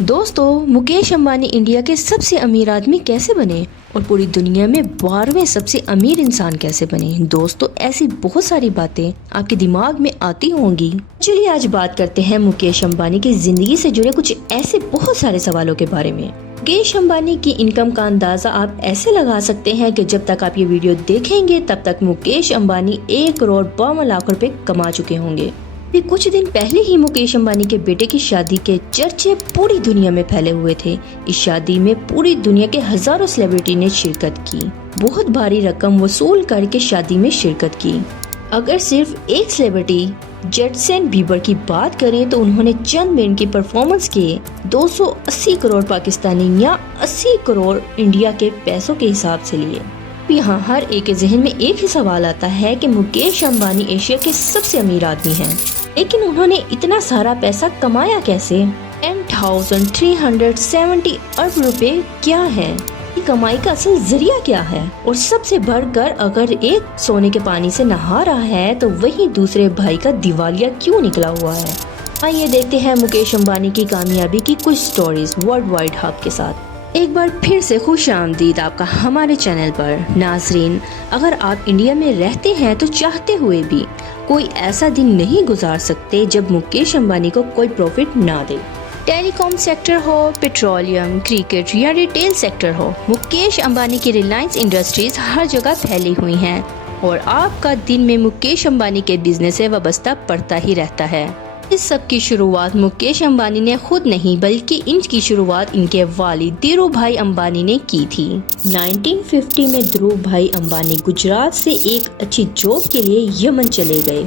दोस्तों, मुकेश अंबानी इंडिया के सबसे अमीर आदमी कैसे बने और पूरी दुनिया में 12वें सबसे अमीर इंसान कैसे बने। दोस्तों, ऐसी बहुत सारी बातें आपके दिमाग में आती होंगी। चलिए आज बात करते हैं मुकेश अंबानी की जिंदगी से जुड़े कुछ ऐसे बहुत सारे सवालों के बारे में। मुकेश अंबानी की इनकम का अंदाजा आप ऐसे लगा सकते हैं कि जब तक आप ये वीडियो देखेंगे तब तक मुकेश अंबानी 1,52,00,000 रुपए कमा चुके होंगे। भी कुछ दिन पहले ही मुकेश अंबानी के बेटे की शादी के चर्चे पूरी दुनिया में फैले हुए थे। इस शादी में पूरी दुनिया के हजारों सेलिब्रिटी ने शिरकत की, बहुत भारी रकम वसूल करके शादी में शिरकत की। अगर सिर्फ एक सेलिब्रिटी जस्टिन बीबर की बात करें तो उन्होंने चंद मिनट की परफॉर्मेंस के 280 करोड़ पाकिस्तानी या 80 करोड़ इंडिया के पैसों के हिसाब से लिए। यहाँ हर एक के जहन में एक ही सवाल आता है कि मुकेश अंबानी एशिया के सबसे अमीर आदमी हैं, लेकिन उन्होंने इतना सारा पैसा कमाया कैसे। 10,370 अरब रुपए क्या है, ये कमाई का असल जरिया क्या है। और सबसे बढ़कर अगर एक सोने के पानी से नहा रहा है तो वही दूसरे भाई का दिवालिया क्यों निकला हुआ है। आइए देखते हैं मुकेश अंबानी की कामयाबी की कुछ स्टोरीज वर्ल्ड वाइड हब के साथ। एक बार फिर से खुश आमदीद आपका हमारे चैनल पर। नाजरीन, अगर आप इंडिया में रहते हैं तो चाहते हुए भी कोई ऐसा दिन नहीं गुजार सकते जब मुकेश अंबानी को कोई प्रॉफिट ना दे। टेलीकॉम सेक्टर हो, पेट्रोलियम, क्रिकेट या रिटेल सेक्टर हो, मुकेश अंबानी की रिलायंस इंडस्ट्रीज हर जगह फैली हुई हैं और आपका दिन में मुकेश अंबानी के बिजनेस से वाबस्ता पड़ता ही रहता है। इस सब की शुरुआत मुकेश अंबानी ने खुद नहीं बल्कि इनकी शुरुआत इनके वालिद धीरू भाई अंबानी ने की थी। 1950 में धीरू भाई अंबानी गुजरात से एक अच्छी जॉब के लिए यमन चले गए।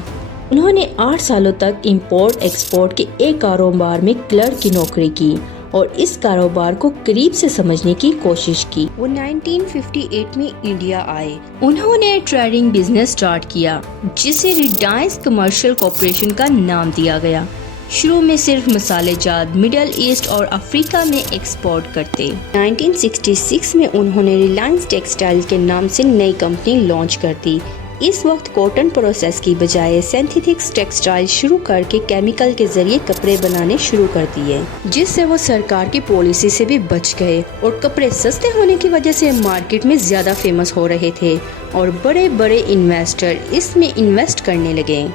उन्होंने 8 सालों तक इंपोर्ट एक्सपोर्ट के एक कारोबार में क्लर्क की नौकरी की और इस कारोबार को करीब से समझने की कोशिश की। वो 1958 में इंडिया आए। उन्होंने ट्रेडिंग बिजनेस स्टार्ट किया जिसे रिलायंस कमर्शियल कॉर्पोरेशन का नाम दिया गया। शुरू में सिर्फ मसाले जात मिडिल ईस्ट और अफ्रीका में एक्सपोर्ट करते। 1966 में उन्होंने रिलायंस टेक्सटाइल के नाम से नई कंपनी लॉन्च कर दी। इस वक्त कॉटन प्रोसेस की बजाय सिंथेटिक्स टेक्सटाइल शुरू करके केमिकल के जरिए कपड़े बनाने शुरू कर दिए, जिससे वो सरकार की पॉलिसी से भी बच गए और कपड़े सस्ते होने की वजह से मार्केट में ज्यादा फेमस हो रहे थे और बड़े बड़े इन्वेस्टर इसमें इन्वेस्ट करने लगे।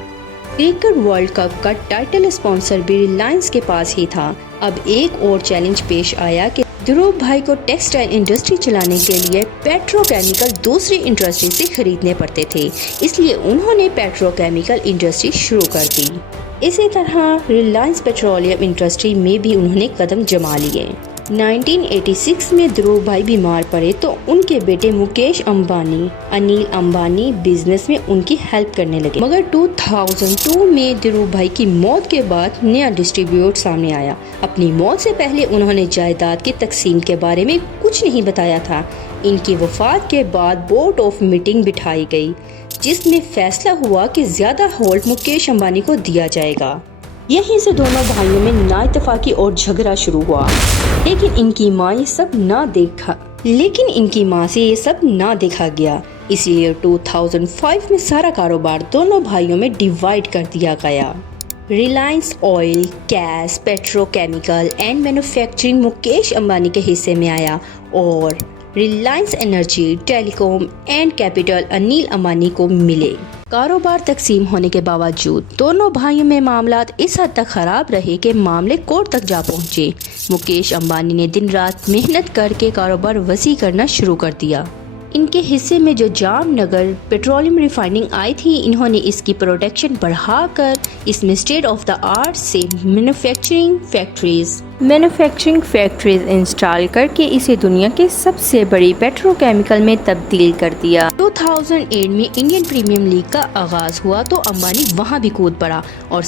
क्रिकेट वर्ल्ड कप का टाइटल स्पॉन्सर भी रिलायंस के पास ही था। अब एक और चैलेंज पेश आया कि धीरू भाई को टेक्सटाइल इंडस्ट्री चलाने के लिए पेट्रोकेमिकल दूसरी इंडस्ट्री से खरीदने पड़ते थे, इसलिए उन्होंने पेट्रोकेमिकल इंडस्ट्री शुरू कर दी। इसी तरह रिलायंस पेट्रोलियम इंडस्ट्री में भी उन्होंने कदम जमा लिए। 1986 में धीरू भाई बीमार पड़े तो उनके बेटे मुकेश अंबानी, अनिल अंबानी बिजनेस में उनकी हेल्प करने लगे। मगर 2002 में धीरू भाई की मौत के बाद नया डिस्ट्रीब्यूट सामने आया। अपनी मौत से पहले उन्होंने जायदाद की तकसीम के बारे में कुछ नहीं बताया था। इनकी वफात के बाद बोर्ड ऑफ मीटिंग बिठाई गई जिसमें फैसला हुआ कि ज्यादा होल्ड मुकेश अंबानी को दिया जाएगा। यहीं से दोनों भाइयों में नाइतफाकी और झगड़ा शुरू हुआ, लेकिन इनकी मां से ये सब ना देखा गया, इसलिए 2005 में सारा कारोबार दोनों भाइयों में डिवाइड कर दिया गया। Reliance oil, gas, petrochemical and manufacturing Mukesh Ambani के हिस्से में आया और Reliance energy, telecom and capital Anil Ambani को मिले। कारोबार तकसीम होने के बावजूद दोनों भाइयों में मामलात इस हद तक खराब रहे कि मामले कोर्ट तक जा पहुंचे। मुकेश अंबानी ने दिन रात मेहनत करके कारोबार वसी करना शुरू कर दिया। इनके हिस्से में जो जामनगर पेट्रोलियम रिफाइनिंग आई थी, इन्होंने इसकी प्रोडक्शन बढ़ाकर इसमें स्टेट ऑफ द आर्ट से मैन्युफैक्चरिंग फैक्ट्रीज इंस्टॉल करके इसे दुनिया के सबसे बड़ी पेट्रोकेमिकल में तब्दील कर दिया। 2008 में इंडियन प्रीमियर लीग का आगाज हुआ तो अंबानी वहां भी कूद पड़ा और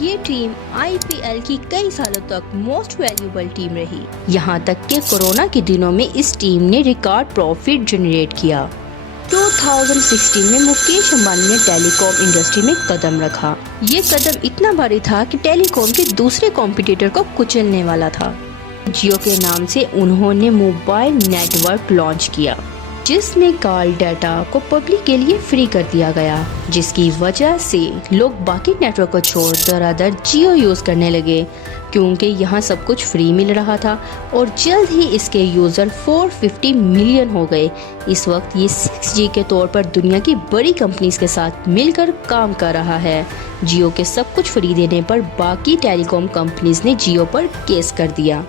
ये टीम IPL की कई सालों तक मोस्ट वैल्यूएबल टीम रही। यहां तक कि कोरोना के दिनों में इस टीम ने रिकॉर्ड प्रॉफिट जनरेट किया। 2016 में मुकेश अंबानी ने टेलीकॉम इंडस्ट्री में कदम रखा। ये कदम इतना भारी था कि टेलीकॉम के दूसरे कॉम्पिटिटर को कुचलने वाला था। जियो के नाम से उन्होंने मोबाइल नेटवर्क लॉन्च किया जिसमें कॉल डाटा को पब्लिक के लिए फ्री कर दिया गया, जिसकी वजह से लोग बाकी नेटवर्क को छोड़ दरादर जियो यूज़ करने लगे क्योंकि यहाँ सब कुछ फ्री मिल रहा था और जल्द ही इसके यूज़र 450 मिलियन हो गए। इस वक्त ये 6G के तौर पर दुनिया की बड़ी कंपनीज के साथ मिलकर काम कर रहा है। जियो के सब कुछ फ्री देने पर बाकी टेलीकॉम कंपनीज ने जियो पर केस कर दिया।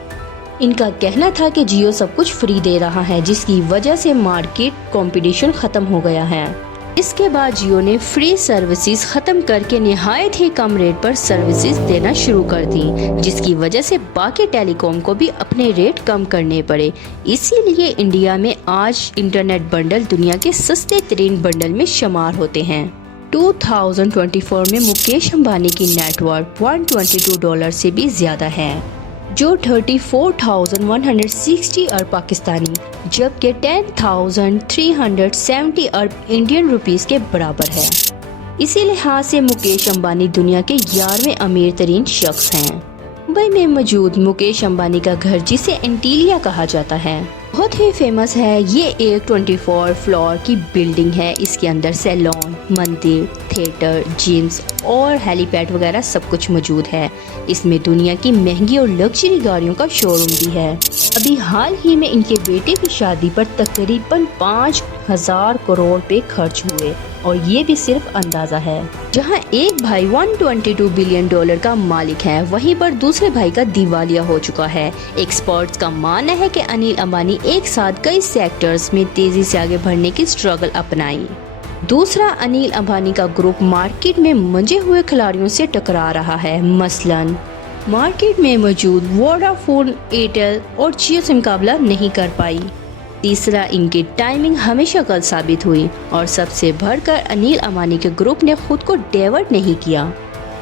इनका कहना था कि जियो सब कुछ फ्री दे रहा है, जिसकी वजह से मार्केट कंपटीशन खत्म हो गया है। इसके बाद जियो ने फ्री सर्विसेज खत्म करके निहायत ही कम रेट पर सर्विसेज देना शुरू कर दी, जिसकी वजह से बाकी टेलीकॉम को भी अपने रेट कम करने पड़े। इसीलिए इंडिया में आज इंटरनेट बंडल दुनिया के सस्ते तरीन बंडल में शुमार होते हैं। 2024 में मुकेश अंबानी की नेटवर्थ $122 से भी ज्यादा है, जो 34,160 अरब पाकिस्तानी जबकि 10,370 अरब इंडियन रुपीस के बराबर है। इसी लिहाज से मुकेश अंबानी दुनिया के 11वें अमीर तरीन शख्स हैं। मुंबई में मौजूद मुकेश अंबानी का घर, जिसे एंटीलिया कहा जाता है, बहुत ही फेमस है। ये एक 24 फ्लोर की बिल्डिंग है। इसके अंदर सैलून, मंदिर, थिएटर, जिम्स और हेलीपैड वगैरह सब कुछ मौजूद है। इसमें दुनिया की महंगी और लग्जरी गाड़ियों का शोरूम भी है। अभी हाल ही में इनके बेटे की शादी पर तकरीबन 5,000 करोड़ रुपए खर्च हुए और ये भी सिर्फ अंदाजा है। जहां एक भाई $122 बिलियन का मालिक है, वहीं पर दूसरे भाई का दिवालिया हो चुका है। एक्सपर्ट्स का मानना है कि अनिल अंबानी एक साथ कई सेक्टर्स में तेजी से आगे बढ़ने की स्ट्रगल अपनाई। दूसरा, अनिल अंबानी का ग्रुप मार्केट में मंजे हुए खिलाड़ियों से टकरा रहा है। मसलन मार्केट में मौजूद वोडाफोन, एयरटेल और जियो से मुकाबला नहीं कर पाई। तीसरा, इनकी टाइमिंग हमेशा गलत साबित हुई और सबसे बढ़कर अनिल अंबानी के ग्रुप ने खुद को डाइवर्ट नहीं किया।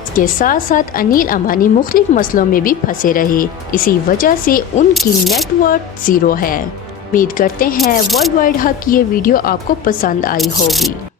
इसके साथ साथ अनिल अंबानी मुख्तलिफ मसलों में भी फंसे रहे। इसी वजह से उनकी नेटवर्थ जीरो है। उम्मीद करते हैं वर्ल्ड वाइड हक ये वीडियो आपको पसंद आई होगी।